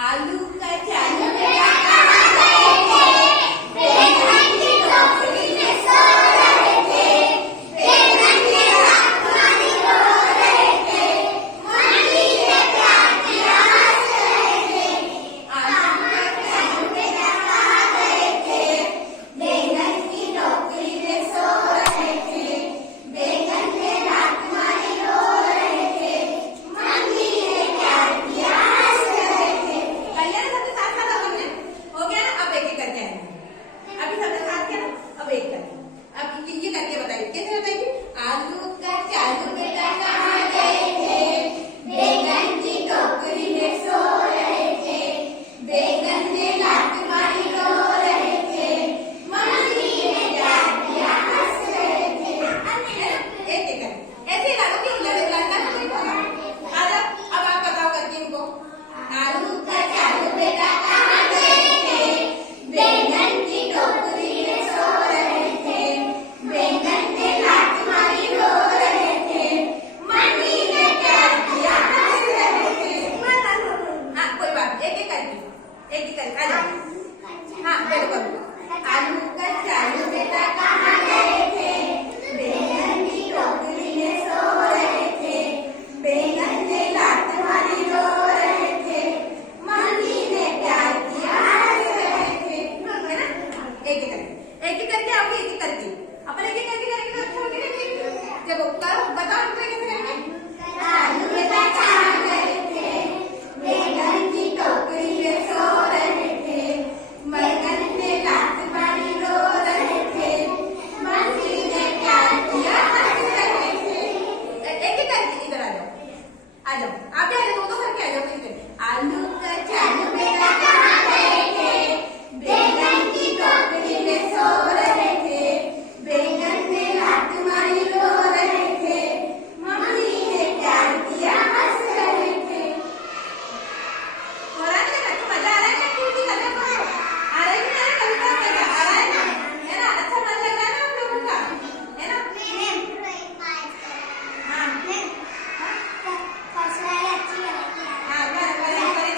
आलू का चालू बेटा कहाँ गए थे? बेलन की टोकरी में सो रहे थे। बेलन के आसमानी रो रहे थे। मम्मी ने प्यार किया हंस रहे थे। आलू का चालू बेटा कहाँ गए थे? बेलन की टोकरी में सो रहे थे। बेलन के आसमानी रो रहे थे। मम्मी ने प्यार किया हंस रहे थे। कल्याण सबके साथ साथ हमने हो गया ना। अब एक एक करके आएंगे। अभी सबके साथ किया ना, अब एक करके अब ये करके बताइए। कैसे बताइए? आलू का चालू बेटा कहाँ गए थे? बेलन की टोकरी में सो रहे थे। बेलन ने लात मारी रो रहे थे। मम्मी ने प्यार किया हंस रहे थे। एक एक करके ऐसे लड़ो कि लड़का नहीं होगा। अब आप बताओ करके इनको। आलू का चालू बेटा कहाँ गए थे? बेलन की टोकरी में सो रहे थे। बेलन ने लात मारी रो रहे थे। मम्मी ने प्यार किया हंस रहे थे। हाँ कोई बात, एक एक करके आ जाओ। हाँ बिल्कुल। आलू का चालू बेटा कहाँ गए थे? बेलन की टोकरी में सो रहे थे। बेलन ने लात मारी रो रहे थे। मम्मी ने प्यार किया हंस रहे थे। है ना? एक एक करके आप एक एक करके अपन एक एक करके करेंगे तो अच्छा होगा। जब करो बताओ इनको कैसे करेंगे। आलू बेटा कहाँ गए थे? बेलन की टोकरी में सो रहे थे। बेलन ने लात मारी रो रहे थे। मम्मी ने प्यार किया हंस रहे थे। एक एक करके इधर आ जाओ। आप भी आ जाओ, दो करके आ जाओ फिर से। आलू का चालू बेटा कहाँ गए थे? बेलन की टोकरी में सो रहे थे। बेलन ने लात मारी रो रहे थे। मम्मी ने प्यार किया हंस रहे थे। हो रहा है ना? मजा आ रहा है ना? एक्टिविटी करने को आ रहा है कि नहीं? कविता मजा आ रहा है ना? है ना? अच्छा मन लग रहा है ना आप लोगों का? है ना? हाँ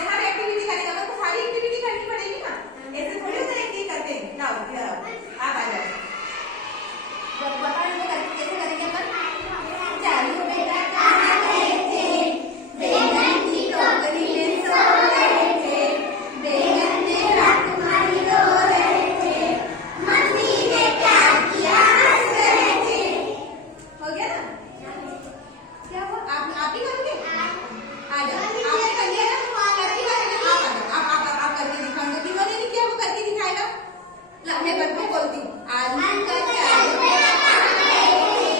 सारी एक्टिविटी करेंगे। तो सारी एक्टिविटी करनी पड़ेगी ना। ऐसे थोड़ी होता है कि करते हैं। लाओ इधर आओ, आप आ जाओ। जब बताओ इनको कैसे करेंगे अपन। चालू बेटा कहाँ गए थे? बेलन की टोकरी में सो रहे थे। बेलन ने लात मारी रो रहे थे। मम्मी ने प्यार किया हंस रहे थे। हो गया ना? क्या हुआ? आप ही करोगे? आ जाओ। आपने कर लिया ना? करके करेंगे। आप आ जाओ। आप करके दिखाओगे। जिन्होंने नहीं किया वो करके दिखाएगा। मैं बोलती हूँ। आलू का चालू बेटा कहाँ गए थे?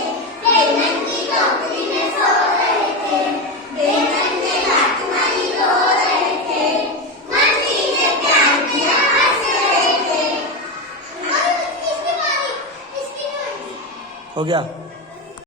बेलन की टोकरी में सो रहे थे। बेलन ने लात मारी रो रहे थे। मम्मी ने प्यार किया हंस रहे थे। हो गया।